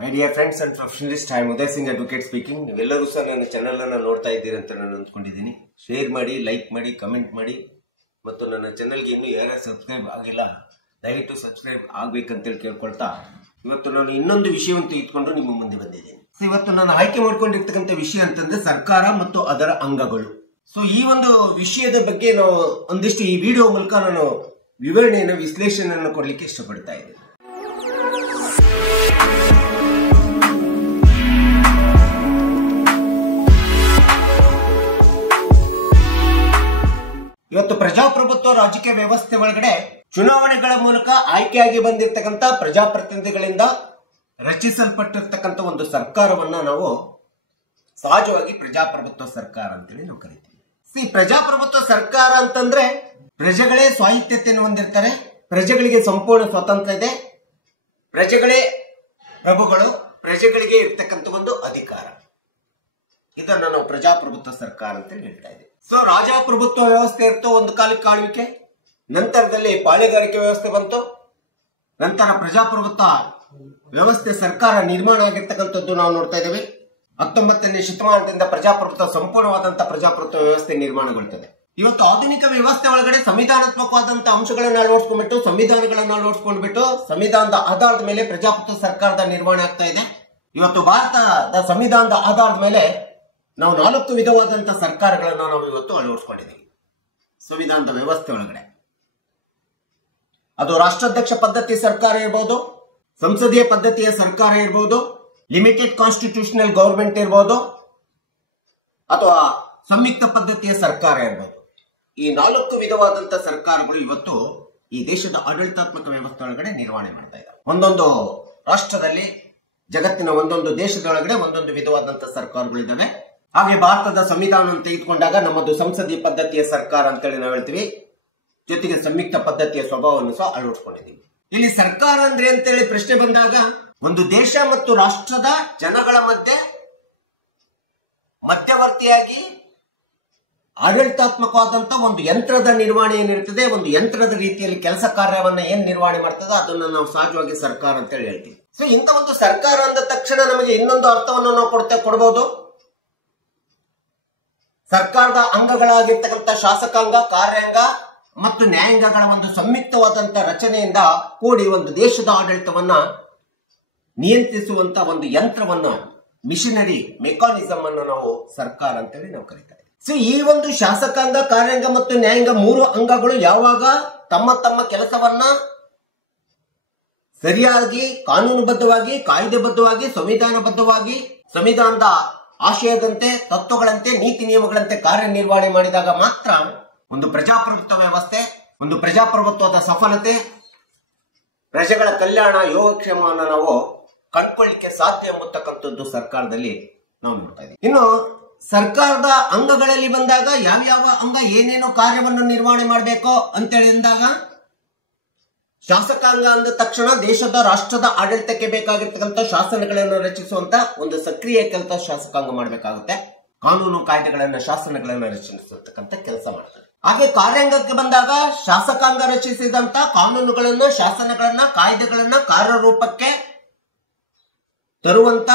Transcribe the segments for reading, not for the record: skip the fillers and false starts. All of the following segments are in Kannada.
My dear friends and professionalist, I am Uday Singh advocate speaking. ನೀವೆಲ್ಲರೂ ಸಹ ನನ್ನ ಚಾನಲ್ ಅನ್ನು ನೋಡ್ತಾ ಇದ್ದೀರಿ ಅಂತ ನಾನು ಅಂದ್ಕೊಂಡಿದ್ದೀನಿ. ಶೇರ್ ಮಾಡಿ, ಲೈಕ್ ಮಾಡಿ, ಕಮೆಂಟ್ ಮಾಡಿ ಮತ್ತು ನನ್ನ ಚಾನಲ್ಗೆ ಇನ್ನೂ ಯಾರು ಸಬ್ಸ್ಕ್ರೈಬ್ ಆಗಿಲ್ಲ ದಯವಿಟ್ಟು ಸಬ್ಸ್ಕ್ರೈಬ್ ಆಗ್ಬೇಕಂತೇಳಿ ಕೇಳ್ಕೊಳ್ತಾ ಇವತ್ತು ನಾನು ಇನ್ನೊಂದು ವಿಷಯವನ್ನು ತೆಗೆದುಕೊಂಡು ನಿಮ್ಮ ಮುಂದೆ ಬಂದಿದ್ದೇನೆ. ಇವತ್ತು ನಾನು ಆಯ್ಕೆ ಮಾಡ್ಕೊಂಡಿರ್ತಕ್ಕಂಥ ವಿಷಯ ಅಂತಂದ್ರೆ ಸರ್ಕಾರ ಮತ್ತು ಅದರ ಅಂಗಗಳು. ಸೊ ಈ ಒಂದು ವಿಷಯದ ಬಗ್ಗೆ ನಾವು ಒಂದಿಷ್ಟು ಈ ವಿಡಿಯೋ ಮೂಲಕ ನಾನು ವಿವರಣೆಯನ್ನು, ವಿಶ್ಲೇಷಣೆಯನ್ನು ಕೊಡ್ಲಿಕ್ಕೆ ಇಷ್ಟಪಡ್ತಾ ಇದ್ದೇನೆ. ಇವತ್ತು ಪ್ರಜಾಪ್ರಭುತ್ವ ರಾಜಕೀಯ ವ್ಯವಸ್ಥೆ ಒಳಗಡೆ ಚುನಾವಣೆಗಳ ಮೂಲಕ ಆಯ್ಕೆಯಾಗಿ ಬಂದಿರತಕ್ಕಂತ ಪ್ರಜಾಪ್ರತಿನಿಧಿಗಳಿಂದ ರಚಿಸಲ್ಪಟ್ಟಿರ್ತಕ್ಕಂಥ ಒಂದು ಸರ್ಕಾರವನ್ನ ನಾವು ಸಹಜವಾಗಿ ಪ್ರಜಾಪ್ರಭುತ್ವ ಸರ್ಕಾರ ಅಂತೇಳಿ ನಾವು ಕರಿತೀವಿ. ಪ್ರಜಾಪ್ರಭುತ್ವ ಸರ್ಕಾರ ಅಂತಂದ್ರೆ ಪ್ರಜೆಗಳೇ ಸ್ವಾಯತ್ತತೆಯನ್ನು ಹೊಂದಿರ್ತಾರೆ, ಪ್ರಜೆಗಳಿಗೆ ಸಂಪೂರ್ಣ ಸ್ವಾತಂತ್ರ್ಯ ಇದೆ, ಪ್ರಜೆಗಳೇ ಪ್ರಭುಗಳು, ಪ್ರಜೆಗಳಿಗೆ ಇರ್ತಕ್ಕಂಥ ಒಂದು ಅಧಿಕಾರ. ಇದನ್ನ ನಾವು ಪ್ರಜಾಪ್ರಭುತ್ವ ಸರ್ಕಾರ ಅಂತ ಹೇಳ್ತಾ ಇದ್ದೀವಿ. ಸೊ ರಾಜಪ್ರಭುತ್ವ ವ್ಯವಸ್ಥೆ ಇರ್ತೋ ಒಂದು ಕಾಲಕ್ಕೆ ಆಳ್ವಿಕೆ, ನಂತರದಲ್ಲಿ ಪಾಳೆಗಾರಿಕೆ ವ್ಯವಸ್ಥೆ ಬಂತು, ನಂತರ ಪ್ರಜಾಪ್ರಭುತ್ವ ವ್ಯವಸ್ಥೆ ಸರ್ಕಾರ ನಿರ್ಮಾಣ ಆಗಿರ್ತಕ್ಕಂಥದ್ದು ನಾವು ನೋಡ್ತಾ ಇದ್ದೇವೆ. 19ನೇ ಶತಮಾನದಿಂದ ಪ್ರಜಾಪ್ರಭುತ್ವ ಸಂಪೂರ್ಣವಾದಂತಹ ಪ್ರಜಾಪ್ರಭುತ್ವ ವ್ಯವಸ್ಥೆ ನಿರ್ಮಾಣಗೊಳ್ಳುತ್ತದೆ. ಇವತ್ತು ಆಧುನಿಕ ವ್ಯವಸ್ಥೆ ಒಳಗಡೆ ಸಂವಿಧಾನಾತ್ಮಕವಾದಂತಹ ಅಂಶಗಳನ್ನ ಅಳವಡಿಸ್ಕೊಂಡ್ಬಿಟ್ಟು, ಸಂವಿಧಾನಗಳನ್ನ ಅಳವಡಿಸ್ಕೊಂಡ್ಬಿಟ್ಟು, ಸಂವಿಧಾನದ ಆಧಾರದ ಮೇಲೆ ಪ್ರಜಾಪ್ರಭುತ್ವ ಸರ್ಕಾರದ ನಿರ್ವಹಣೆ ಆಗ್ತಾ ಇದೆ. ಇವತ್ತು ಭಾರತದ ಸಂವಿಧಾನದ ಆಧಾರದ ಮೇಲೆ ನಾವು 4 ವಿಧವಾದಂತಹ ಸರ್ಕಾರಗಳನ್ನ ನಾವು ಇವತ್ತು ಅಳವಡಿಸ್ಕೊಂಡಿದ್ದೀವಿ ಸಂವಿಧಾನದ ವ್ಯವಸ್ಥೆ ಒಳಗಡೆ. ಅದು ರಾಷ್ಟ್ರಾಧ್ಯಕ್ಷ ಪದ್ಧತಿ ಸರ್ಕಾರ ಇರಬಹುದು, ಸಂಸದೀಯ ಪದ್ಧತಿಯ ಸರ್ಕಾರ ಇರಬಹುದು, ಲಿಮಿಟೆಡ್ ಕಾನ್ಸ್ಟಿಟ್ಯೂಷನಲ್ ಗವರ್ಮೆಂಟ್ ಇರಬಹುದು, ಅಥವಾ ಸಂಯುಕ್ತ ಪದ್ಧತಿಯ ಸರ್ಕಾರ ಇರಬಹುದು. ಈ 4 ವಿಧವಾದಂತಹ ಸರ್ಕಾರಗಳು ಇವತ್ತು ಈ ದೇಶದ ಆಡಳಿತಾತ್ಮಕ ವ್ಯವಸ್ಥೆ ಒಳಗಡೆ ನಿರ್ವಹಣೆ ಮಾಡ್ತಾ ಇದ್ದಾರೆ. ಒಂದೊಂದು ರಾಷ್ಟ್ರದಲ್ಲಿ, ಜಗತ್ತಿನ ಒಂದೊಂದು ದೇಶದೊಳಗಡೆ ಒಂದೊಂದು ವಿಧವಾದಂತಹ ಸರ್ಕಾರಗಳಿದ್ದಾವೆ. ಹಾಗೆ ಭಾರತದ ಸಂವಿಧಾನ ತೆಗೆದುಕೊಂಡಾಗ ನಮ್ಮದು ಸಂಸದೀಯ ಪದ್ಧತಿಯ ಸರ್ಕಾರ ಅಂತೇಳಿ ನಾವು ಹೇಳ್ತೀವಿ, ಜೊತೆಗೆ ಸಂಯುಕ್ತ ಪದ್ಧತಿಯ ಸ್ವಭಾವವನ್ನು ಸಹ ಅಳವಡಿಸಿಕೊಂಡಿದ್ದೀವಿ. ಇಲ್ಲಿ ಸರ್ಕಾರ ಅಂದ್ರೆ ಅಂತೇಳಿ ಪ್ರಶ್ನೆ ಬಂದಾಗ, ಒಂದು ದೇಶ ಮತ್ತು ರಾಷ್ಟ್ರದ ಜನಗಳ ಮಧ್ಯವರ್ತಿಯಾಗಿ ಆಡಳಿತಾತ್ಮಕವಾದಂತ ಒಂದು ಯಂತ್ರದ ನಿರ್ವಹಣೆ ಏನಿರ್ತದೆ, ಒಂದು ಯಂತ್ರದ ರೀತಿಯಲ್ಲಿ ಕೆಲಸ ಕಾರ್ಯವನ್ನ ಏನ್ ನಿರ್ವಹಣೆ ಮಾಡ್ತದೆ, ಅದನ್ನ ನಾವು ಸಹಜವಾಗಿ ಸರ್ಕಾರ ಅಂತೇಳಿ ಹೇಳ್ತೀವಿ. ಸೊ ಇಂಥ ಒಂದು ಸರ್ಕಾರ ಅಂದ ತಕ್ಷಣ ನಮಗೆ ಇನ್ನೊಂದು ಅರ್ಥವನ್ನು ನಾವು ಕೊಡಬಹುದು. ಸರ್ಕಾರದ ಅಂಗಗಳಾಗಿರ್ತಕ್ಕಂಥ ಶಾಸಕಾಂಗ, ಕಾರ್ಯಾಂಗ ಮತ್ತು ನ್ಯಾಯಾಂಗಗಳ ಒಂದು ಸಂಯುಕ್ತವಾದಂತ ರಚನೆಯಿಂದ ಕೂಡಿ ಒಂದು ದೇಶದ ಆಡಳಿತವನ್ನ ನಿಯಂತ್ರಿಸುವಂತ ಒಂದು ಯಂತ್ರವನ್ನ, ಮಿಷನರಿ ಮೆಕಾನಿಸಮ್ ಅನ್ನು ನಾವು ಸರ್ಕಾರ ಅಂತೇಳಿ ನಾವು ಕರೀತಾ ಇದ್ದೀವಿ. ಸೊ ಈ ಒಂದು ಶಾಸಕಾಂಗ, ಕಾರ್ಯಾಂಗ ಮತ್ತು ನ್ಯಾಯಾಂಗ 3 ಅಂಗಗಳು ಯಾವಾಗ ತಮ್ಮ ತಮ್ಮ ಕೆಲಸವನ್ನ ಸರಿಯಾಗಿ, ಕಾನೂನುಬದ್ಧವಾಗಿ, ಕಾಯ್ದೆಬದ್ಧವಾಗಿ, ಸಂವಿಧಾನಬದ್ಧವಾಗಿ, ಸಂವಿಧಾನದ ಆಶಯದಂತೆ, ತತ್ವಗಳಂತೆ, ನೀತಿ ನಿಯಮಗಳಂತೆ ಕಾರ್ಯನಿರ್ವಹಣೆ ಮಾಡಿದಾಗ ಮಾತ್ರ ಒಂದು ಪ್ರಜಾಪ್ರಭುತ್ವ ವ್ಯವಸ್ಥೆ, ಒಂದು ಪ್ರಜಾಪ್ರಭುತ್ವದ ಸಫಲತೆ, ಪ್ರಜೆಗಳ ಕಲ್ಯಾಣ, ಯೋಗಕ್ಷೇಮವನ್ನು ನಾವು ಕಂಡುಕೊಳ್ಳಿಕ್ಕೆ ಸಾಧ್ಯ ಎಂಬತಕ್ಕಂಥದ್ದು ಸರ್ಕಾರದಲ್ಲಿ ನಾವು ನೋಡ್ತಾ ಇದ್ದೀವಿ. ಇನ್ನು ಸರ್ಕಾರದ ಅಂಗಗಳಲ್ಲಿ ಬಂದಾಗ ಯಾವ್ಯಾವ ಅಂಗ ಏನೇನು ಕಾರ್ಯವನ್ನು ನಿರ್ವಹಣೆ ಮಾಡಬೇಕೋ ಅಂತೇಳಿ ಅಂದಾಗ, ಶಾಸಕಾಂಗ ಅಂದ ತಕ್ಷಣ ದೇಶದ ರಾಷ್ಟ್ರದ ಆಡಳಿತಕ್ಕೆ ಬೇಕಾಗಿರ್ತಕ್ಕಂಥ ಶಾಸನಗಳನ್ನು ರಚಿಸುವಂತ ಒಂದು ಸಕ್ರಿಯ ಕೆಲಸ ಶಾಸಕಾಂಗ ಮಾಡಬೇಕಾಗುತ್ತೆ. ಕಾನೂನು ಕಾಯ್ದೆಗಳನ್ನ, ಶಾಸನಗಳನ್ನ ರಚಿಸತಕ್ಕಂಥ ಕೆಲಸ ಮಾಡ್ತಾರೆ. ಹಾಗೆ ಕಾರ್ಯಾಂಗಕ್ಕೆ ಬಂದಾಗ ಶಾಸಕಾಂಗ ರಚಿಸಿದಂತ ಕಾನೂನುಗಳನ್ನ, ಶಾಸನಗಳನ್ನ, ಕಾಯ್ದೆಗಳನ್ನ ಕಾರ್ಯರೂಪಕ್ಕೆ ತರುವಂತ,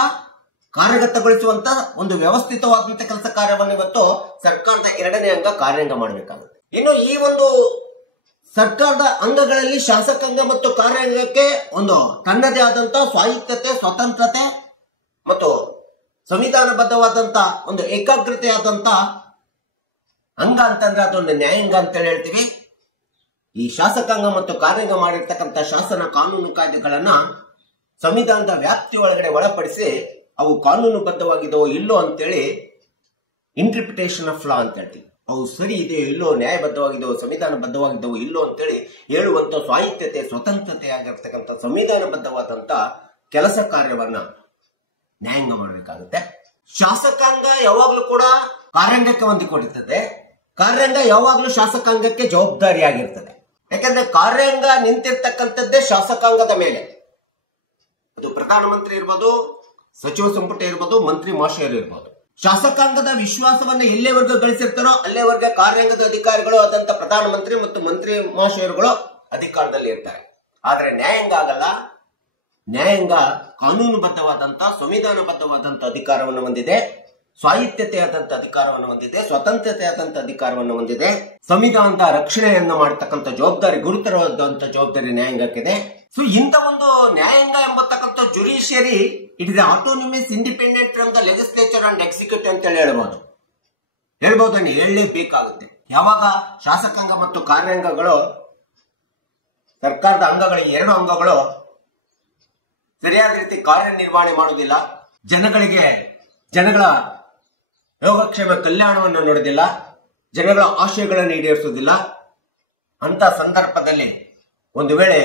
ಕಾರ್ಯಗತಗೊಳಿಸುವಂತ ಒಂದು ವ್ಯವಸ್ಥಿತವಾದಂತ ಕೆಲಸ ಕಾರ್ಯವನ್ನು ಇವತ್ತು ಸರ್ಕಾರದ 2ನೇ ಅಂಗ ಕಾರ್ಯಾಂಗ ಮಾಡಬೇಕಾಗುತ್ತೆ. ಇನ್ನು ಈ ಒಂದು ಸರ್ಕಾರದ ಅಂಗಗಳಲ್ಲಿ ಶಾಸಕಾಂಗ ಮತ್ತು ಕಾರ್ಯಾಂಗಕ್ಕೆ ಒಂದು ತನ್ನದೇ ಆದಂತ ಸ್ವಾಯತ್ತತೆ, ಸ್ವತಂತ್ರತೆ ಮತ್ತು ಸಂವಿಧಾನಬದ್ಧವಾದಂತ ಒಂದು ಏಕಾಗ್ರತೆಯಾದಂತ ಅಂಗ ಅಂತಂದ್ರೆ ಅದೊಂದು ನ್ಯಾಯಾಂಗ ಅಂತೇಳಿ ಹೇಳ್ತೀವಿ. ಈ ಶಾಸಕಾಂಗ ಮತ್ತು ಕಾರ್ಯಾಂಗ ಮಾಡಿರ್ತಕ್ಕಂಥ ಶಾಸನ, ಕಾನೂನು ಕಾಯ್ದೆಗಳನ್ನ ಸಂವಿಧಾನದ ವ್ಯಾಪ್ತಿ ಒಳಗಡೆ ಒಳಪಡಿಸಿ ಅವು ಕಾನೂನುಬದ್ಧವಾಗಿದ್ದವೋ ಇಲ್ಲೋ ಅಂತೇಳಿ ಇಂಟರ್ಪ್ರಿಟೇಷನ್ ಆಫ್ ಲಾ ಅಂತ ಹೇಳ್ತೀವಿ. ಅವು ಸರಿ ಇದೆಯೋ ಇಲ್ಲೋ, ನ್ಯಾಯಬದ್ಧವಾಗಿದ್ದವೋ, ಸಂವಿಧಾನಬದ್ಧವಾಗಿದ್ದವೋ ಇಲ್ಲೋ ಅಂತೇಳಿ ಹೇಳುವಂತ ಸ್ವಾಯತ್ತತೆ, ಸ್ವತಂತ್ರತೆ ಆಗಿರ್ತಕ್ಕಂಥ ಸಂವಿಧಾನಬದ್ಧವಾದಂತ ಕೆಲಸ ಕಾರ್ಯವನ್ನ ನ್ಯಾಯಾಂಗ ಮಾಡಬೇಕಾಗುತ್ತೆ. ಶಾಸಕಾಂಗ ಯಾವಾಗ್ಲೂ ಕೂಡ ಕಾರ್ಯಾಂಗಕ್ಕೆ ಹೊಂದಿಕೊಂಡಿರ್ತದೆ, ಕಾರ್ಯಾಂಗ ಯಾವಾಗ್ಲೂ ಶಾಸಕಾಂಗಕ್ಕೆ ಜವಾಬ್ದಾರಿಯಾಗಿರ್ತದೆ. ಯಾಕಂದ್ರೆ ಕಾರ್ಯಾಂಗ ನಿಂತಿರ್ತಕ್ಕಂಥದ್ದೇ ಶಾಸಕಾಂಗದ ಮೇಲೆ. ಅದು ಪ್ರಧಾನಮಂತ್ರಿ ಇರ್ಬೋದು, ಸಚಿವ ಸಂಪುಟ ಇರ್ಬೋದು, ಮಂತ್ರಿ ಮಹಾಶಯರು ಇರ್ಬೋದು. ಶಾಸಕಾಂಗದ ವಿಶ್ವಾಸವನ್ನ ಎಲ್ಲೇವರೆಗೂ ಗಳಿಸಿರ್ತಾರೋ ಅಲ್ಲೇವರೆಗೆ ಕಾರ್ಯಾಂಗದ ಅಧಿಕಾರಿಗಳು ಆದಂತ ಪ್ರಧಾನಮಂತ್ರಿ ಮತ್ತು ಮಂತ್ರಿ ಮಹಾಶಯರುಗಳು ಅಧಿಕಾರದಲ್ಲಿ ಇರ್ತಾರೆ. ಆದ್ರೆ ನ್ಯಾಯಾಂಗ ಆಗಲ್ಲ. ನ್ಯಾಯಾಂಗ ಕಾನೂನುಬದ್ಧವಾದಂತ ಸಂವಿಧಾನಬದ್ಧವಾದಂತ ಅಧಿಕಾರವನ್ನು ಹೊಂದಿದೆ, ಸ್ವಾಯತ್ತತೆಯಾದಂತ ಅಧಿಕಾರವನ್ನು ಹೊಂದಿದೆ, ಸ್ವತಂತ್ರತೆಯಾದಂತ ಅಧಿಕಾರವನ್ನು ಹೊಂದಿದೆ. ಸಂವಿಧಾನದ ರಕ್ಷಣೆಯನ್ನು ಮಾಡತಕ್ಕಂಥ ಜವಾಬ್ದಾರಿ, ಗುರುತರವಾದಂತ ಜವಾಬ್ದಾರಿ ನ್ಯಾಯಾಂಗಕ್ಕಿದೆ. ಸೊ ಇಂಥ ಒಂದು ನ್ಯಾಯಾಂಗ ಎಂಬತಕ್ಕಂಥ judiciary it is autonomous independent from the legislature and executive ಅಂತ ಹೇಳ್ಬೋದು. ಹೇಳಲೇಬೇಕಾಗುತ್ತೆ. ಯಾವಾಗ ಶಾಸಕಾಂಗ ಮತ್ತು ಕಾರ್ಯಾಂಗಗಳು, ಸರ್ಕಾರದ ಅಂಗಗಳ ಎರಡು ಅಂಗಗಳು ಸರಿಯಾದ ರೀತಿ ಕಾರ್ಯನಿರ್ವಹಣೆ ಮಾಡುವುದಿಲ್ಲ, ಜನಗಳ ಯೋಗಕ್ಷೇಮ ಕಲ್ಯಾಣವನ್ನು ನೋಡುವುದಿಲ್ಲ, ಜನಗಳ ಆಶಯಗಳನ್ನು ಈಡೇರಿಸುವುದಿಲ್ಲ, ಅಂತ ಸಂದರ್ಭದಲ್ಲಿ ಒಂದು ವೇಳೆ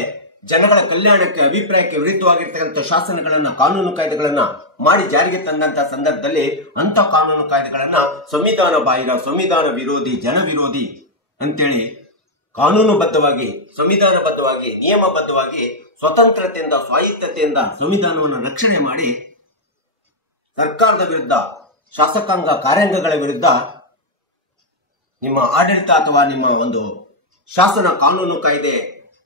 ಜನಗಳ ಕಲ್ಯಾಣಕ್ಕೆ, ಅಭಿಪ್ರಾಯಕ್ಕೆ ವಿರುದ್ಧವಾಗಿರ್ತಕ್ಕಂಥ ಶಾಸನಗಳನ್ನ, ಕಾನೂನು ಕಾಯ್ದೆಗಳನ್ನ ಮಾಡಿ ಜಾರಿಗೆ ತಂದಂತ ಸಂದರ್ಭದಲ್ಲಿ ಅಂತ ಕಾನೂನು ಕಾಯ್ದೆಗಳನ್ನ ಸಂವಿಧಾನ ಬಾಹಿರ, ಸಂವಿಧಾನ ವಿರೋಧಿ, ಜನ ವಿರೋಧಿ ಅಂತೇಳಿ ಕಾನೂನುಬದ್ಧವಾಗಿ, ಸಂವಿಧಾನಬದ್ಧವಾಗಿ, ನಿಯಮಬದ್ಧವಾಗಿ, ಸ್ವತಂತ್ರತೆಯಿಂದ, ಸ್ವಾಯತ್ತತೆಯಿಂದ ಸಂವಿಧಾನವನ್ನು ರಕ್ಷಣೆ ಮಾಡಿ ಸರ್ಕಾರದ ವಿರುದ್ಧ, ಶಾಸಕಾಂಗ ಕಾರ್ಯಾಂಗಗಳ ವಿರುದ್ಧ ನಿಮ್ಮ ಆಡಳಿತ ಅಥವಾ ನಿಮ್ಮ ಒಂದು ಶಾಸನ, ಕಾನೂನು ಕಾಯ್ದೆ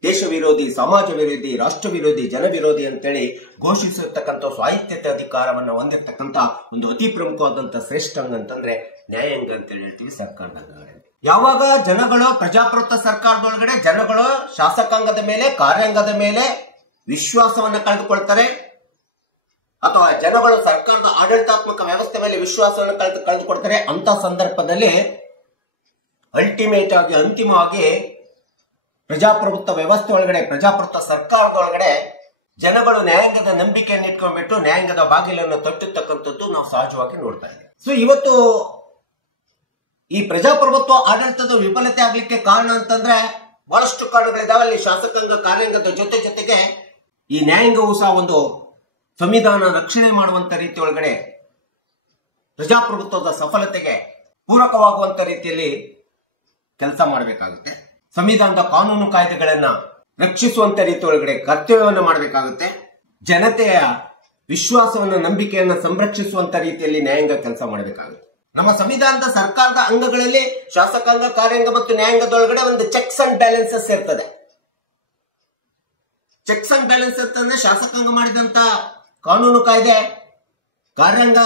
ದೇಶ ವಿರೋಧಿ, ಸಮಾಜ ವಿರೋಧಿ, ರಾಷ್ಟ್ರ ವಿರೋಧಿ, ಜನ ವಿರೋಧಿ ಅಂತೇಳಿ ಘೋಷಿಸಿರ್ತಕ್ಕಂಥ ಸ್ವಾಯತ್ತತೆ ಅಧಿಕಾರವನ್ನು ಹೊಂದಿರತಕ್ಕಂಥ ಒಂದು ಅತಿ ಪ್ರಮುಖವಾದಂತಹ ಶ್ರೇಷ್ಠ ಅಂಗ ಅಂತಂದ್ರೆ ನ್ಯಾಯಾಂಗ ಅಂತೇಳಿ ಹೇಳ್ತೀವಿ ಸರ್ಕಾರದ ಅಂಗಗಳಲ್ಲಿ. ಯಾವಾಗ ಜನಗಳು ಪ್ರಜಾಪ್ರಭುತ್ವ ಸರ್ಕಾರದೊಳಗಡೆ ಜನಗಳು ಶಾಸಕಾಂಗದ ಮೇಲೆ, ಕಾರ್ಯಾಂಗದ ಮೇಲೆ ವಿಶ್ವಾಸವನ್ನ ಕಳೆದುಕೊಳ್ತಾರೆ, ಅಥವಾ ಜನಗಳು ಸರ್ಕಾರದ ಆಡಳಿತಾತ್ಮಕ ವ್ಯವಸ್ಥೆ ಮೇಲೆ ವಿಶ್ವಾಸವನ್ನು ಕಳೆದುಕೊಳ್ತಾರೆ, ಅಂತ ಸಂದರ್ಭದಲ್ಲಿ ಅಲ್ಟಿಮೇಟ್ ಆಗಿ, ಅಂತಿಮವಾಗಿ ಪ್ರಜಾಪ್ರಭುತ್ವ ವ್ಯವಸ್ಥೆ ಒಳಗಡೆ, ಪ್ರಜಾಪ್ರಭುತ್ವ ಸರ್ಕಾರದೊಳಗಡೆ ಜನಗಳು ನ್ಯಾಯಾಂಗದ ನಂಬಿಕೆಯನ್ನು ಇಟ್ಕೊಂಡ್ಬಿಟ್ಟು ನ್ಯಾಯಾಂಗದ ಬಾಗಿಲನ್ನು ತಟ್ಟತಕ್ಕಂಥದ್ದು ನಾವು ಸಹಜವಾಗಿ ನೋಡ್ತಾ ಇದ್ದೀವಿ. ಸೊ ಇವತ್ತು ಈ ಪ್ರಜಾಪ್ರಭುತ್ವ ಆಡಳಿತದ ವಿಫಲತೆ ಆಗ್ಲಿಕ್ಕೆ ಕಾರಣ ಅಂತಂದ್ರೆ ಬಹಳಷ್ಟು ಕಾರಣಗಳಿದಾವೆ. ಅಲ್ಲಿ ಶಾಸಕಾಂಗ ಕಾರ್ಯಾಂಗದ ಜೊತೆಗೆ ಈ ನ್ಯಾಯಾಂಗವು ಸಹ ಒಂದು ಸಂವಿಧಾನ ರಕ್ಷಣೆ ಮಾಡುವಂತ ರೀತಿ ಒಳಗಡೆ ಪ್ರಜಾಪ್ರಭುತ್ವದ ಸಫಲತೆಗೆ ಪೂರಕವಾಗುವಂತ ರೀತಿಯಲ್ಲಿ ಕೆಲಸ ಮಾಡಬೇಕಾಗುತ್ತೆ. ಸಂವಿಧಾನದ ಕಾನೂನು ಕಾಯ್ದೆಗಳನ್ನ ರಕ್ಷಿಸುವಂತ ರೀತಿ ಒಳಗಡೆ ಕರ್ತವ್ಯವನ್ನು ಮಾಡಬೇಕಾಗುತ್ತೆ. ಜನತೆಯ ವಿಶ್ವಾಸವನ್ನು, ನಂಬಿಕೆಯನ್ನು ಸಂರಕ್ಷಿಸುವಂತ ರೀತಿಯಲ್ಲಿ ನ್ಯಾಯಾಂಗ ಕೆಲಸ ಮಾಡಬೇಕಾಗುತ್ತೆ. ನಮ್ಮ ಸಂವಿಧಾನದ ಸರ್ಕಾರದ ಅಂಗಗಳಲ್ಲಿ ಶಾಸಕಾಂಗ, ಕಾರ್ಯಾಂಗ ಮತ್ತು ನ್ಯಾಯಾಂಗದೊಳಗಡೆ ಒಂದು ಚೆಕ್ಸ್ ಅಂಡ್ ಬ್ಯಾಲೆನ್ಸಸ್ ಇರ್ತದೆ. ಚೆಕ್ಸ್ ಅಂಡ್ ಬ್ಯಾಲೆನ್ಸ್ ಅಂತಂದ್ರೆ ಶಾಸಕಾಂಗ ಮಾಡಿದಂತ ಕಾನೂನು ಕಾಯ್ದೆ ಕಾರ್ಯಾಂಗ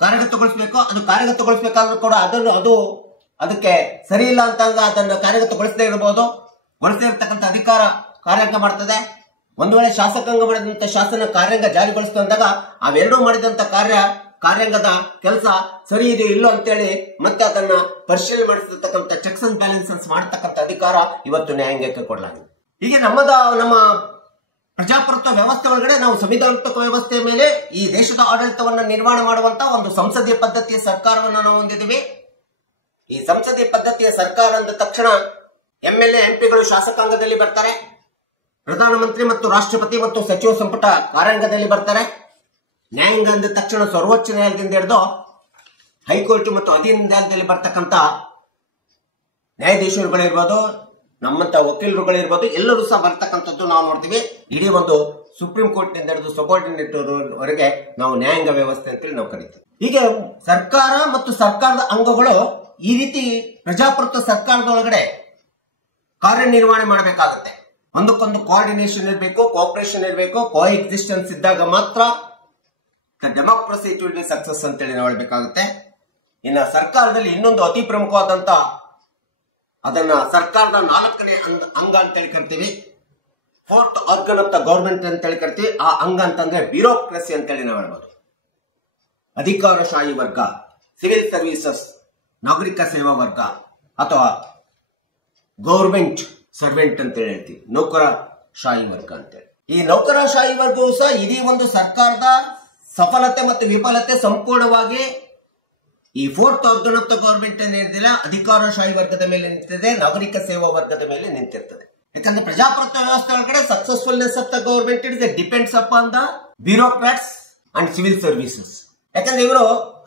ಕಾರ್ಯಗತಗೊಳಿಸಬೇಕು. ಅದು ಕಾರ್ಯಗತಗೊಳಿಸಬೇಕಾದ್ರೂ ಕೂಡ ಅದಕ್ಕೆ ಸರಿ ಇಲ್ಲ ಅಂತಂದ್ರೆ ಅದನ್ನು ಕಾರ್ಯಗತಗೊಳಿಸದೇ ಇರಬಹುದು. ಗೊಳಿಸದೇ ಇರತಕ್ಕಂಥ ಅಧಿಕಾರ ಕಾರ್ಯಾಂಗ ಮಾಡ್ತದೆ. ಒಂದು ವೇಳೆ ಶಾಸಕಾಂಗ ಮಾಡಿದಂತ ಶಾಸನ ಕಾರ್ಯಾಂಗ ಜಾರಿಗೊಳಿಸ್ತು ಅಂದಾಗ ಅವೆರಡೂ ಮಾಡಿದಂತ ಕಾರ್ಯಾಂಗದ ಕೆಲಸ ಸರಿ ಇದೆ ಇಲ್ಲೋ ಅಂತೇಳಿ ಮತ್ತೆ ಅದನ್ನ ಪರಿಶೀಲನೆ ಮಾಡಿರ್ತಕ್ಕಂಥ ಚೆಕ್ಸ್ ಅಂಡ್ ಬ್ಯಾಲೆನ್ಸಸ್ ಮಾಡತಕ್ಕಂಥ ಅಧಿಕಾರ ಇವತ್ತು ನ್ಯಾಯಾಂಗಕ್ಕೆ ಕೊಡಲಾಗಿದೆ. ಹೀಗೆ ನಮ್ಮ ಪ್ರಜಾಪ್ರಭುತ್ವ ವ್ಯವಸ್ಥೆ ಒಳಗಡೆ ನಾವು ಸಂವಿಧಾನಾತ್ಮಕ ವ್ಯವಸ್ಥೆಯ ಮೇಲೆ ಈ ದೇಶದ ಆಡಳಿತವನ್ನು ನಿರ್ವಹಣೆ ಮಾಡುವಂತ ಒಂದು ಸಂಸದೀಯ ಪದ್ಧತಿಯ ಸರ್ಕಾರವನ್ನು ನಾವು ಹೊಂದಿದ್ದೀವಿ. ಈ ಸಂಸದೀಯ ಪದ್ಧತಿಯ ಸರ್ಕಾರ ಅಂದ ತಕ್ಷಣ ಎಂಎಲ್ಎ, ಎಂಪಿಗಳು ಶಾಸಕಾಂಗದಲ್ಲಿ ಬರ್ತಾರೆ, ಪ್ರಧಾನಮಂತ್ರಿ ಮತ್ತು ರಾಷ್ಟ್ರಪತಿ ಮತ್ತು ಸಚಿವ ಸಂಪುಟ ಕಾರ್ಯಾಂಗದಲ್ಲಿ ಬರ್ತಾರೆ. ನ್ಯಾಯಾಂಗ ಅಂದ ತಕ್ಷಣ ಸರ್ವೋಚ್ಚ ನ್ಯಾಯಾಲಯದಿಂದ ಹಿಡಿದು ಹೈಕೋರ್ಟ್ ಮತ್ತು ಅಧೀನ ನ್ಯಾಯಾಲಯದಲ್ಲಿ ಬರ್ತಕ್ಕಂಥ ನ್ಯಾಯಾಧೀಶರುಗಳಿರ್ಬೋದು, ನಮ್ಮಂತ ವಕೀಲರುಗಳಿರ್ಬೋದು, ಎಲ್ಲರೂ ಸಹ ಬರ್ತಕ್ಕಂಥದ್ದು ನಾವು ನೋಡ್ತೀವಿ. ಇಡೀ ಒಂದು ಸುಪ್ರೀಂ ಕೋರ್ಟ್ ನಿಂದ ಹಿಡಿದು ಸಬಾರ್ಡಿನೇಟ್ ವರೆಗೆ ನಾವು ನ್ಯಾಯಾಂಗ ವ್ಯವಸ್ಥೆ ಅಂತೇಳಿ ನಾವು ಕರೀತೀವಿ. ಹೀಗೆ ಸರ್ಕಾರ ಮತ್ತು ಸರ್ಕಾರದ ಅಂಗಗಳು ಈ ರೀತಿ ಪ್ರಜಾಪ್ರಭುತ್ವ ಸರ್ಕಾರದೊಳಗಡೆ ಕಾರ್ಯನಿರ್ವಹಣೆ ಮಾಡಬೇಕಾಗುತ್ತೆ. ಒಂದಕ್ಕೊಂದು ಕೋಆರ್ಡಿನೇಷನ್ ಇರಬೇಕು, ಕೋಆಪರೇಷನ್ ಇರಬೇಕು. ಕೋ ಎಕ್ಸಿಸ್ಟೆನ್ಸ್ ಇದ್ದಾಗ ಮಾತ್ರ democracy it will be success ಅಂತೇಳಿ ನಾವು ಹೇಳ್ಬೇಕಾಗುತ್ತೆ. ಇನ್ನು ಸರ್ಕಾರದಲ್ಲಿ ಇನ್ನೊಂದು ಅತಿ ಪ್ರಮುಖವಾದಂತ, ಅದನ್ನ ಸರ್ಕಾರದ 4ನೇ ಅಂಗ ಅಂತೇಳಿ ಕರಿತೀವಿ, 4th organ of the government ಅಂತೇಳಿ ಕರಿತೀವಿ. ಆ ಅಂಗ ಅಂತಂದ್ರೆ ಬ್ಯೂರೋಕ್ರಸಿ ಅಂತೇಳಿ ನಾವು ಹೇಳ್ಬೋದು. ಅಧಿಕಾರಶಾಹಿ ವರ್ಗ, ಸಿವಿಲ್ ಸರ್ವಿಸಸ್, ನಾಗರಿಕ ಸೇವಾ ವರ್ಗ ಅಥವಾ ಗೌರ್ಮೆಂಟ್ ಸರ್ವೆಂಟ್ ಅಂತೇಳಿ ಹೇಳ್ತೀವಿ, ನೌಕರಶಾಹಿ ವರ್ಗ ಅಂತೇಳಿ. ಈ ನೌಕರಶಾಹಿ ವರ್ಗವು ಸಹ ಇಡೀ ಒಂದು ಸರ್ಕಾರದ ಸಫಲತೆ ಮತ್ತು ವಿಫಲತೆ ಸಂಪೂರ್ಣವಾಗಿ ಈ 4th organ of the government ಏನಿರ್ತಿಲ್ಲ, ಅಧಿಕಾರಶಾಹಿ ವರ್ಗದ ಮೇಲೆ ನಿಂತಿದೆ, ನಾಗರಿಕ ಸೇವಾ ವರ್ಗದ ಮೇಲೆ ನಿಂತಿರ್ತದೆ. ಯಾಕಂದ್ರೆ ಪ್ರಜಾಪ್ರಭುತ್ವ ವ್ಯವಸ್ಥೆ ಒಳಗಡೆ successfulness of the government it depends upon the bureaucrats and civil services. ಯಾಕಂದ್ರೆ ಇವರು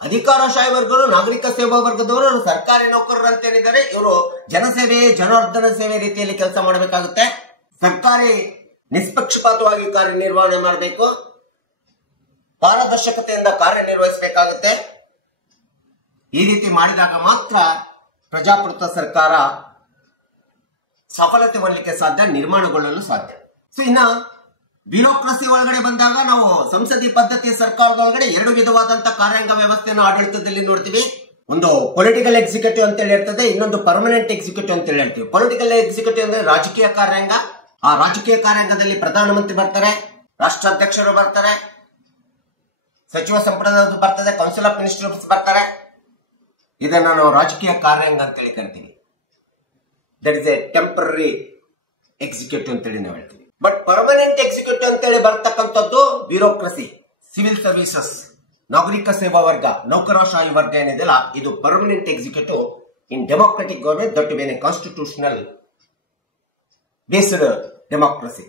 ಅಧಿಕಾರಶಾಹಿ ವರ್ಗಗಳು, ನಾಗರಿಕ ಸೇವಾ ವರ್ಗದವರು, ಸರ್ಕಾರಿ ನೌಕರರು ಅಂತ ಏನಿದ್ದಾರೆ, ಇವರು ಜನಸೇವೆ, ಜನಾರ್ದನ ಸೇವೆ ರೀತಿಯಲ್ಲಿ ಕೆಲಸ ಮಾಡಬೇಕಾಗುತ್ತೆ. ಸರ್ಕಾರಿ ನಿಷ್ಪಕ್ಷಪಾತವಾಗಿ ಕಾರ್ಯನಿರ್ವಹಣೆ ಮಾಡಬೇಕು, ಪಾರದರ್ಶಕತೆಯಿಂದ ಕಾರ್ಯನಿರ್ವಹಿಸಬೇಕಾಗುತ್ತೆ. ಈ ರೀತಿ ಮಾಡಿದಾಗ ಮಾತ್ರ ಪ್ರಜಾಪ್ರಭುತ್ವ ಸರ್ಕಾರ ಸಫಲತೆ ಹೊಂದಲಿಕ್ಕೆ ಸಾಧ್ಯ, ನಿರ್ಮಾಣಗೊಳ್ಳಲು ಸಾಧ್ಯ. ಸೊ ಇನ್ನ ಬ್ಯೂರೋಕ್ರಸಿ ಒಳಗಡೆ ಬಂದಾಗ ನಾವು ಸಂಸದೀಯ ಪದ್ಧತಿಯ ಸರ್ಕಾರದೊಳಗಡೆ ಎರಡು ವಿಧವಾದಂತ ಕಾರ್ಯಾಂಗ ವ್ಯವಸ್ಥೆಯನ್ನು ಆಡಳಿತದಲ್ಲಿ ನೋಡ್ತೀವಿ. ಒಂದು ಪೊಲಿಟಿಕಲ್ ಎಕ್ಸಿಕ್ಯೂಟಿವ್ ಅಂತ ಹೇಳಿ ಇರ್ತದೆ, ಇನ್ನೊಂದು ಪರ್ಮನೆಂಟ್ ಎಕ್ಸಿಕ್ಯೂಟಿವ್ ಅಂತ ಹೇಳಿ ಹೇಳ್ತೀವಿ. ಪೊಲಿಟಿಕಲ್ ಎಕ್ಸಿಕ್ಯೂಟಿವ್ ಅಂದ್ರೆ ರಾಜಕೀಯ ಕಾರ್ಯಾಂಗ. ಆ ರಾಜಕೀಯ ಕಾರ್ಯಾಂಗದಲ್ಲಿ ಪ್ರಧಾನಮಂತ್ರಿ ಬರ್ತಾರೆ, ರಾಷ್ಟ್ರಾಧ್ಯಕ್ಷರು ಬರ್ತಾರೆ, ಸಚಿವ ಸಂಪುಟದವರು ಬರ್ತದೆ, ಕೌನ್ಸಿಲ್ ಆಫ್ ಮಿನಿಸ್ಟರ್ಸ್ ಬರ್ತಾರೆ. ಇದನ್ನ ನಾವು ರಾಜಕೀಯ ಕಾರ್ಯಾಂಗ ಅಂತ ಹೇಳಿ ಕರಿತೀವಿ. That is A temporary executive ಅಂತೇಳಿ ನಾವು ಹೇಳ್ತೀವಿ. ಬಟ್ ಪರ್ಮನೆಂಟ್ ಎಕ್ಸಿಕ್ಯೂಟಿವ್ ಅಂತೇಳಿ ಬರ್ತಕ್ಕಂಥದ್ದು ಬ್ಯೂರೋಕ್ರಸಿ, ಸಿವಿಲ್ ಸರ್ವಿಸಸ್, ನಾಗರಿಕ ಸೇವಾ ವರ್ಗ, ನೌಕರಶಾಹಿ ವರ್ಗ ಏನಿದೆಯಲ್ಲ, ಇದು permanent executive in democratic government, that ಬೇನೆ ಕಾನ್ಸ್ಟಿಟ್ಯೂಷನಲ್ ಬೇಸ್ಡ್ ಡೆಮೋಕ್ರಸಿ.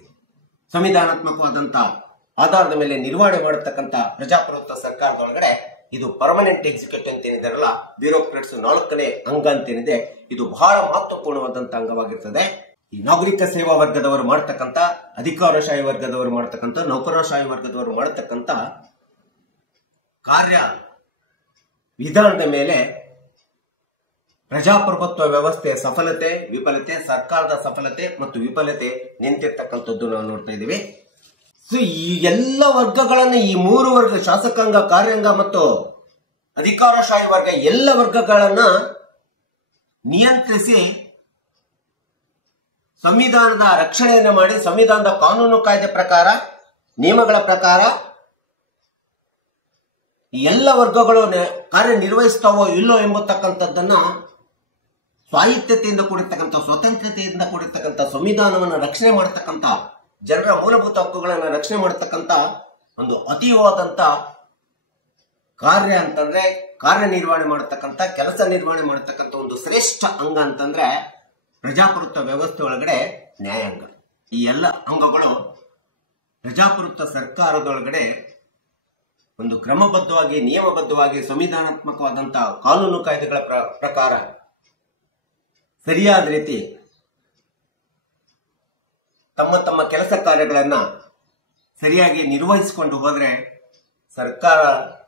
ಸಂವಿಧಾನಾತ್ಮಕವಾದಂತ ಆಧಾರದ ಮೇಲೆ ನಿರ್ವಹಣೆ ಮಾಡತಕ್ಕಂತ ಪ್ರಜಾಪ್ರಭುತ್ವ ಸರ್ಕಾರದೊಳಗಡೆ ಇದು ಪರ್ಮನೆಂಟ್ ಎಕ್ಸಿಕ್ಯೂಟಿವ್ ಅಂತ ಏನಿದಾರಲ್ಲ, ಬ್ಯೂರೋಕ್ರಾಟ್ಸ್ 4ನೇ ಅಂಗ ಅಂತೇನಿದೆ, ಇದು ಬಹಳ ಮಹತ್ವಪೂರ್ಣವಾದಂತ ಅಂಗವಾಗಿರ್ತದೆ. ಈ ನಾಗರಿಕ ಸೇವಾ ವರ್ಗದವರು ಮಾಡತಕ್ಕಂತ, ಅಧಿಕಾರಶಾಹಿ ವರ್ಗದವರು ಮಾಡತಕ್ಕಂತ, ನೌಕರಶಾಹಿ ವರ್ಗದವರು ಮಾಡತಕ್ಕಂತ ಕಾರ್ಯ ವಿಧಾನದ ಮೇಲೆ ಪ್ರಜಾಪ್ರಭುತ್ವ ವ್ಯವಸ್ಥೆಯ ಸಫಲತೆ, ವಿಫಲತೆ, ಸರ್ಕಾರದ ಸಫಲತೆ ಮತ್ತು ವಿಫಲತೆ ನಿಂತಿರ್ತಕ್ಕಂಥದ್ದು ನಾವು ನೋಡ್ತಾ ಇದ್ದೀವಿ. ಸೊ ಈ ಎಲ್ಲ ವರ್ಗಗಳನ್ನು, ಈ 3 ವರ್ಗ, ಶಾಸಕಾಂಗ, ಕಾರ್ಯಾಂಗ ಮತ್ತು ಅಧಿಕಾರಶಾಹಿ ವರ್ಗ, ಎಲ್ಲ ವರ್ಗಗಳನ್ನ ನಿಯಂತ್ರಿಸಿ ಸಂವಿಧಾನದ ರಕ್ಷಣೆಯನ್ನು ಮಾಡಿ, ಸಂವಿಧಾನದ ಕಾನೂನು ಕಾಯ್ದೆ ಪ್ರಕಾರ, ನಿಯಮಗಳ ಪ್ರಕಾರ ಎಲ್ಲ ವರ್ಗಗಳು ಕಾರ್ಯನಿರ್ವಹಿಸ್ತಾವೋ ಇಲ್ಲೋ ಎಂಬತಕ್ಕಂಥದ್ದನ್ನ ಸ್ವಾಯತ್ತತೆಯಿಂದ ಕೂಡಿರ್ತಕ್ಕಂಥ, ಸ್ವತಂತ್ರತೆಯಿಂದ ಕೂಡಿರ್ತಕ್ಕಂಥ ಸಂವಿಧಾನವನ್ನು ರಕ್ಷಣೆ ಮಾಡತಕ್ಕಂಥ, ಜನರ ಮೂಲಭೂತ ಹಕ್ಕುಗಳನ್ನು ರಕ್ಷಣೆ ಮಾಡತಕ್ಕಂಥ ಒಂದು ಅತೀವಾದಂತ ಕಾರ್ಯ ಅಂತಂದ್ರೆ, ಕಾರ್ಯನಿರ್ವಹಣೆ ಮಾಡತಕ್ಕಂಥ, ಕೆಲಸ ನಿರ್ವಹಣೆ ಮಾಡತಕ್ಕಂಥ ಒಂದು ಶ್ರೇಷ್ಠ ಅಂಗ ಅಂತಂದ್ರೆ ಪ್ರಜಾಪ್ರಭುತ್ವ ವ್ಯವಸ್ಥೆ ಒಳಗಡೆ ನ್ಯಾಯಾಂಗ. ಈ ಎಲ್ಲ ಅಂಗಗಳು ಪ್ರಜಾಪ್ರಭುತ್ವ ಸರ್ಕಾರದೊಳಗಡೆ ಒಂದು ಕ್ರಮಬದ್ಧವಾಗಿ, ನಿಯಮಬದ್ಧವಾಗಿ, ಸಂವಿಧಾನಾತ್ಮಕವಾದಂತ ಕಾನೂನು ಕಾಯ್ದೆಗಳ ಪ್ರಕಾರ ಸರಿಯಾದ ರೀತಿ ತಮ್ಮ ತಮ್ಮ ಕೆಲಸ ಕಾರ್ಯಗಳನ್ನ ಸರಿಯಾಗಿ ನಿರ್ವಹಿಸಿಕೊಂಡು ಹೋದ್ರೆ ಸರ್ಕಾರ,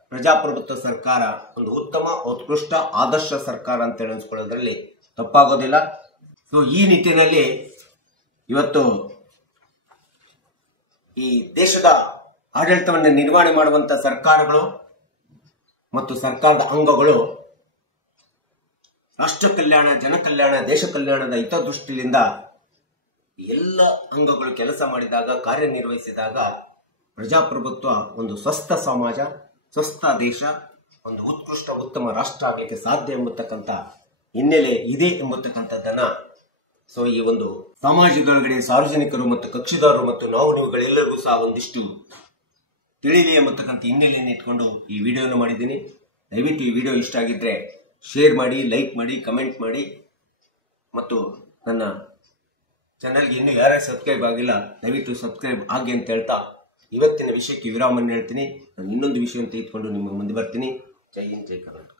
ಪ್ರಜಾಪ್ರಭುತ್ವ ಸರ್ಕಾರ ಒಂದು ಉತ್ತಮ, ಉತ್ಕೃಷ್ಟ, ಆದರ್ಶ ಸರ್ಕಾರ ಅಂತ ಎಣಿಸ್ಕೊಳ್ಳೋದ್ರಲ್ಲಿ ತಪ್ಪಾಗೋದಿಲ್ಲ. ಸೊ ಈ ನಿಟ್ಟಿನಲ್ಲಿ ಇವತ್ತು ಈ ದೇಶದ ಆಡಳಿತವನ್ನು ನಿರ್ವಹಣೆ ಮಾಡುವಂತ ಸರ್ಕಾರಗಳು ಮತ್ತು ಸರ್ಕಾರದ ಅಂಗಗಳು ರಾಷ್ಟ್ರ ಕಲ್ಯಾಣ, ಜನ ಕಲ್ಯಾಣ, ದೇಶ ಕಲ್ಯಾಣದ ಹಿತದೃಷ್ಟಿಯಿಂದ ಎಲ್ಲ ಅಂಗಗಳು ಕೆಲಸ ಮಾಡಿದಾಗ, ಕಾರ್ಯನಿರ್ವಹಿಸಿದಾಗ ಪ್ರಜಾಪ್ರಭುತ್ವ ಒಂದು ಸ್ವಸ್ಥ ಸಮಾಜ, ಸ್ವಸ್ಥ ದೇಶ, ಒಂದು ಉತ್ಕೃಷ್ಟ, ಉತ್ತಮ ರಾಷ್ಟ್ರ ಆಗಲಿಕ್ಕೆ ಸಾಧ್ಯ ಎಂಬತಕ್ಕಂಥ ಹಿನ್ನೆಲೆ ಇದೆ ಎಂಬತಕ್ಕಂಥದ್ದನ್ನ ಸೊ ಈ ಒಂದು ಸಮಾಜದೊಳಗಡೆ ಸಾರ್ವಜನಿಕರು ಮತ್ತು ಕಕ್ಷಿದಾರರು ಮತ್ತು ನಾವು ನೀವುಗಳೆಲ್ಲರಿಗೂ ಸಹ ಒಂದಿಷ್ಟು ತಿಳಿಲಿ ಎಂಬತಕ್ಕಂಥ ಹಿನ್ನೆಲೆಯನ್ನು ಇಟ್ಕೊಂಡು ಈ ವಿಡಿಯೋನ ಮಾಡಿದ್ದೀನಿ. ದಯವಿಟ್ಟು ಈ ವಿಡಿಯೋ ಇಷ್ಟ ಆಗಿದ್ರೆ ಶೇರ್ ಮಾಡಿ, ಲೈಕ್ ಮಾಡಿ, ಕಮೆಂಟ್ ಮಾಡಿ ಮತ್ತು ನನ್ನ ಚಾನಲ್ಗೆ ಇನ್ನೂ ಯಾರ್ಯಾರು ಸಬ್ಸ್ಕ್ರೈಬ್ ಆಗಿಲ್ಲ ದಯವಿಟ್ಟು ಸಬ್ಸ್ಕ್ರೈಬ್ ಆಗಿ ಅಂತ ಹೇಳ್ತಾ ಇವತ್ತಿನ ವಿಷಯಕ್ಕೆ ವಿರಾಮವನ್ನು ಹೇಳ್ತೀನಿ. ನಾನು ಇನ್ನೊಂದು ವಿಷಯ ತೆಗೆದುಕೊಂಡು ನಿಮ್ಮ ಮುಂದೆ ಬರ್ತೀನಿ. ಜೈ ಹಿಂದ್, ಜೈ ಕರ್ನಾಟಕ.